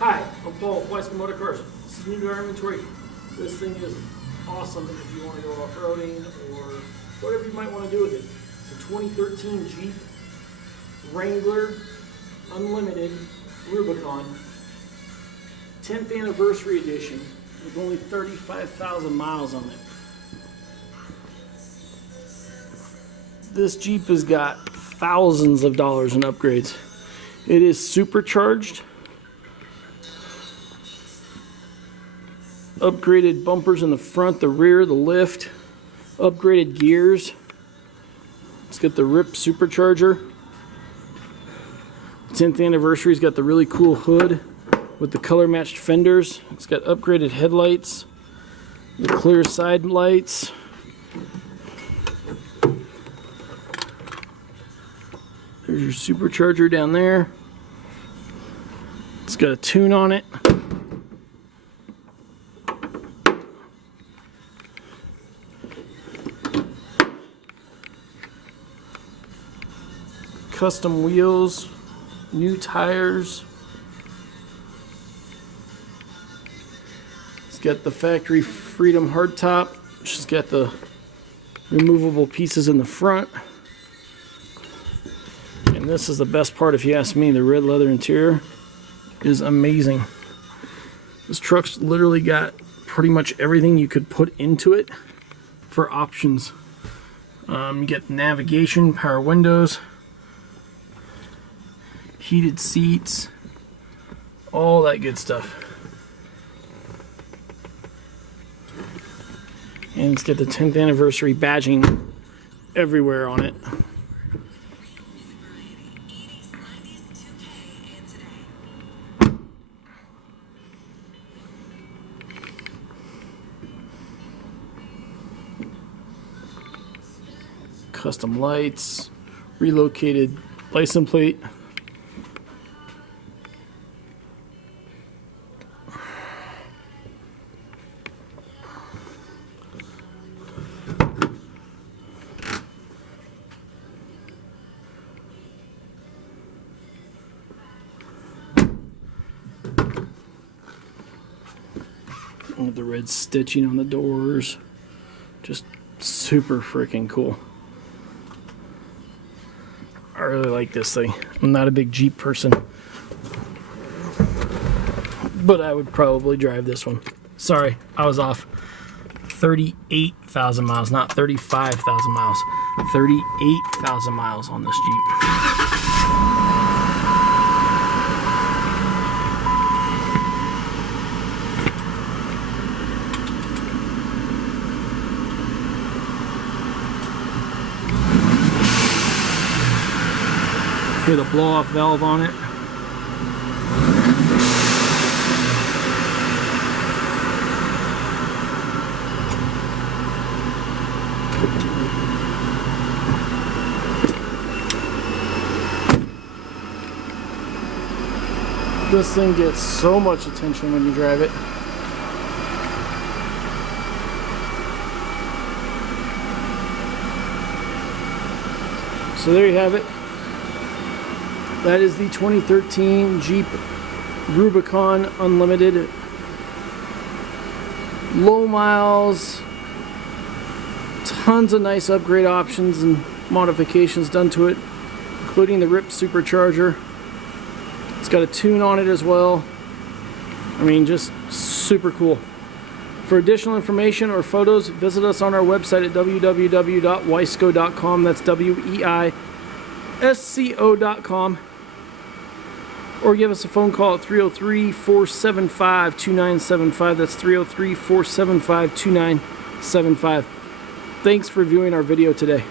Hi, I'm Paul, weisco Motor Cars. This is new to our inventory. This thing is awesome if you want to go off-roading or whatever you might want to do with it. It's a 2013 Jeep Wrangler Unlimited Rubicon 10th anniversary edition with only 35,000 miles on it. This Jeep has got thousands of dollars in upgrades. It is supercharged. Upgraded bumpers in the front, the rear, the lift, upgraded gears. It's got the RIP supercharger. 10th anniversary's got the really cool hood with the color matched fenders. It's got upgraded headlights, the clear side lights. There's your supercharger down there. It's got a tune on it. Custom wheels, new tires. It's got the factory Freedom hardtop. She's got the removable pieces in the front. And this is the best part if you ask me. The red leather interior is amazing. This truck's literally got pretty much everything you could put into it for options. You get navigation, power windows, heated seats, all that good stuff. And it's got the 10th anniversary badging everywhere on it. Custom lights, relocated license plate. With the red stitching on the doors, just super freaking cool. I really like this thing. I'm not a big Jeep person, but I would probably drive this one. Sorry, I was off. 38,000 miles, not 35,000 miles. 38,000 miles on this Jeep. Hear the blow-off valve on it. This thing gets so much attention when you drive it. So there you have it. That is the 2013 Jeep Rubicon Unlimited. Low miles, tons of nice upgrade options and modifications done to it, including the RIP supercharger. It's got a tune on it as well. I mean, just super cool. For additional information or photos, visit us on our website at www.weisco.com. That's weisco.com. Or give us a phone call at 303-475-2975. That's 303-475-2975. Thanks for viewing our video today.